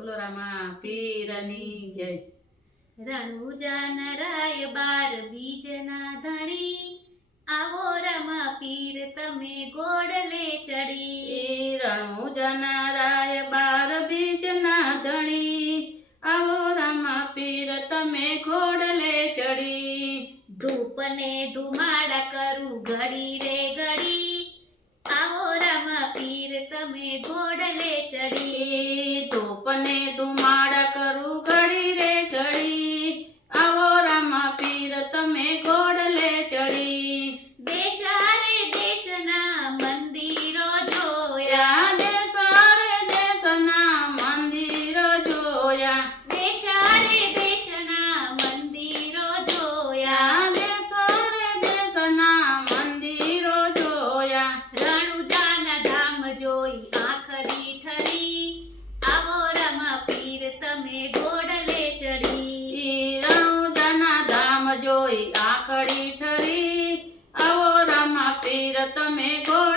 बोलो रामा पीरनी जय। रणु जान बार बीज ना धणी आवो रामा पीर तमे गोड ले चढ़ी। रणु जान राय बार बीज ना धणी आवो रामा पीर तमे गोड ले चढ़ी। धूप ने धुमाड़ा करू घड़ी रे घड़ी आवो रामा पीर तमे गोड ಮನೆದು ಮಾಡ amigo